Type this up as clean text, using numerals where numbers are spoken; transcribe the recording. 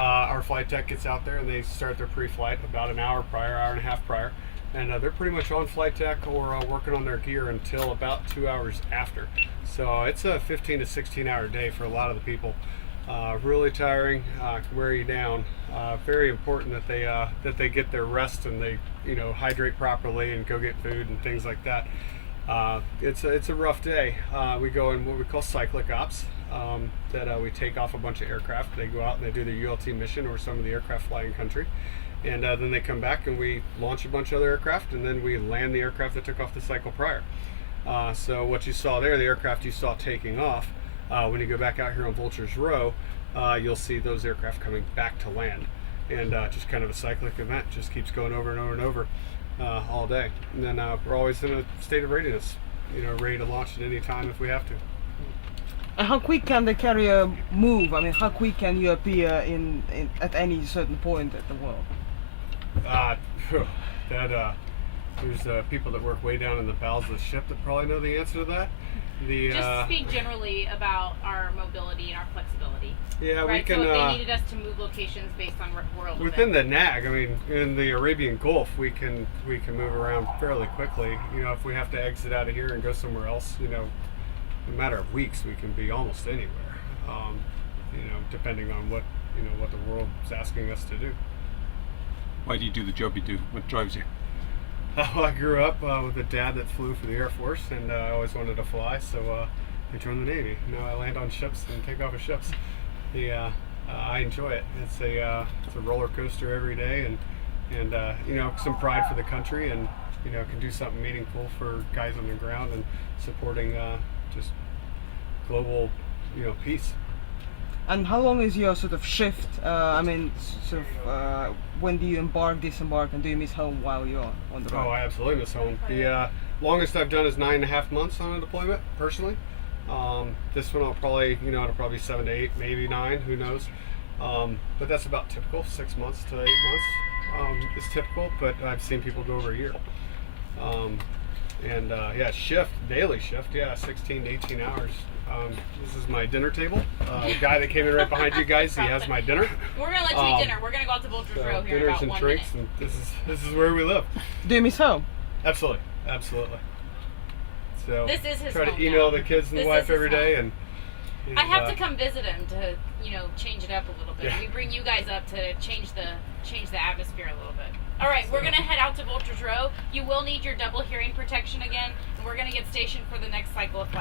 our flight deck gets out there and they start their pre-flight about an hour prior, hour and a half prior, and they're pretty much on flight deck or working on their gear until about 2 hours after. So it's a 15 to 16 hour day for a lot of the people. Really tiring, can wear you down. Very important that they get their rest and they hydrate properly and go get food and things like that. It's a rough day. We go in what we call cyclic ops. That we take off a bunch of aircraft. They go out and they do their ULT mission or some of the aircraft flying country, and then they come back and we launch a bunch of other aircraft, and then we land the aircraft that took off the cycle prior. So what you saw there, the aircraft you saw taking off, when you go back out here on Vultures Row, you'll see those aircraft coming back to land, and just kind of a cyclic event, just keeps going over and over and over all day. And then we're always in a state of readiness, ready to launch at any time if we have to. And how quick can the carrier move? I mean, how quick can you appear at any certain point at the world? There's people that work way down in the bowels of the ship that probably know the answer to that. Just speak generally about our mobility and our flexibility. Yeah, right? we can. So if they needed us to move locations based on world within events. the NAG, I mean, in the Arabian Gulf, we can move around fairly quickly. If we have to exit out of here and go somewhere else, in a matter of weeks, we can be almost anywhere. Depending on what the world's asking us to do. Why do you do the job you do? What drives you? Well, I grew up with a dad that flew for the Air Force, and I always wanted to fly, so I joined the Navy. I land on ships and take off of ships. I enjoy it. It's a roller coaster every day, and some pride for the country, and can do something meaningful for guys on the ground and supporting just global peace. And how long is your sort of shift? When do you embark, disembark, and do you miss home while you're on the road? Oh, I absolutely miss home. The longest I've done is 9.5 months on a deployment, personally. This one it'll probably be 7 to 8, maybe 9, who knows. But that's about typical. 6 months to 8 months is typical, but I've seen people go over a year. Daily shift, 16 to 18 hours. This is my dinner table. The guy that came in right behind you guys, he has my dinner. We're gonna let you eat dinner. We're gonna go out to Vultures Row here in about 1 minute. And this is where we live. Do you miss home? Absolutely. So this is his try home to email now. the kids and This the wife is his every day, and I have to come visit him to change it up a little bit. Yeah. We bring you guys up to change the atmosphere a little bit. All right, we're gonna head out to Vultures Row. You will need your double hearing protection again, and we're gonna get stationed for the next cycle of flight.